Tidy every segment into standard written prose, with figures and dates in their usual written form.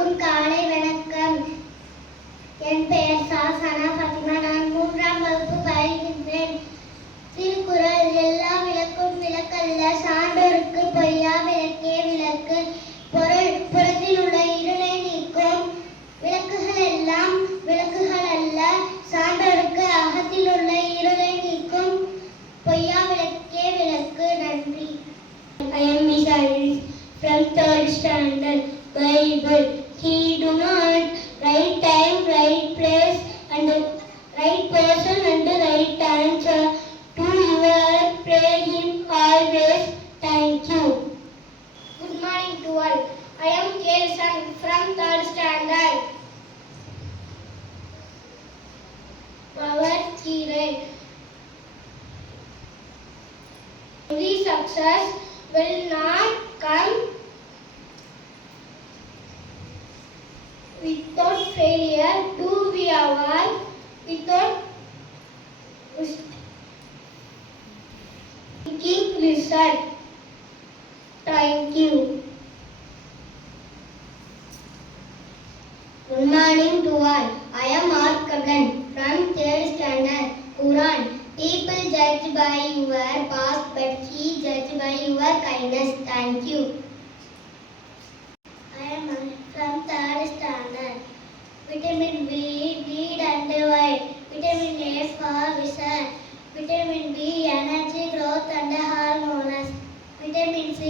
அனைவருக்கும் காலை வணக்கம். என் பெயர் சாசனா ஃபாத்திமா. நான் 3ஆம் வகுப்பு பயில்கின்றேன். திருக்குறள் எல்லா விளக்கும் விளக்கல்ல, சான்றோருக்கு பொய்யா விளக்கே விளக்கு. பொருள்: புறத்தில் உள்ள இருளை நீக்கும் விளக்குகள் எல்லாம் விளக்குகள் அல்ல, சான்றோருக்கு அகத்தில் உள்ள இருளை நீக்கும் பொய்யா விளக்கே விளக்கு. நன்றி. I am Michael from 3rd standard. Bible. He do not right time, right place, and right person and the right answer. To your pray him always. Thank you. Good morning to all. I am Kelson from 3rd standard. Power Kire. Every success will not come without failure. Do we avoid without seeking result. Thank you. Good morning to all. I am Arkagan from 3rd standard. Quran. People judge by your past, but he judge by your kindness. Thank you. I am from 3rd standard. Vitamin B, read and white. Vitamin A for vision. Vitamin B, energy, growth and hormones. Vitamin C,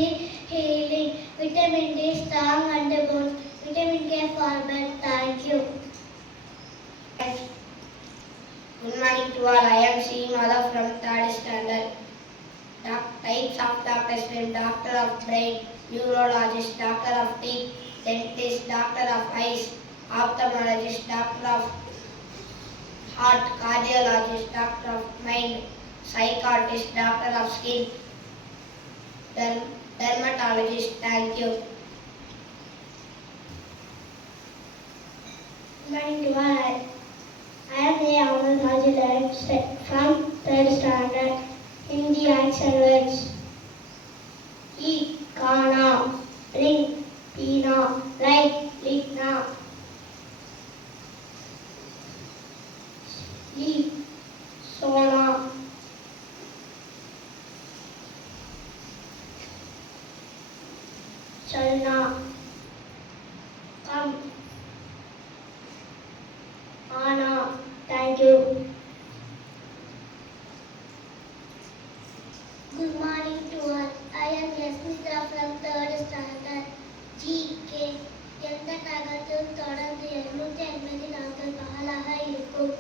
healing. Vitamin D, strong and bones. Vitamin K for birth. Thank you. Good morning to all. I am Sri Mother from 3rd standard. Types of doctors: doctor of brain, neurologist, doctor of teeth, dentist, doctor of eyes, ophthalmologist, doctor of heart, cardiologist, doctor of mind, psychiatrist, doctor of skin, dermatologist. Thank you. Good morning to all. I am A. Amal Hajilan from 3rd standard. Hindi action words: eat, kana, drink, pina, write, likhna, sleep, sona, chalna, come, ana. Thank you. Good morning to all. I am Yasmitra from 3rd standard. GK. எந்த நகரத்தில் தொடர்ந்து 250 நாட்கள் பகலாக இருக்கும்?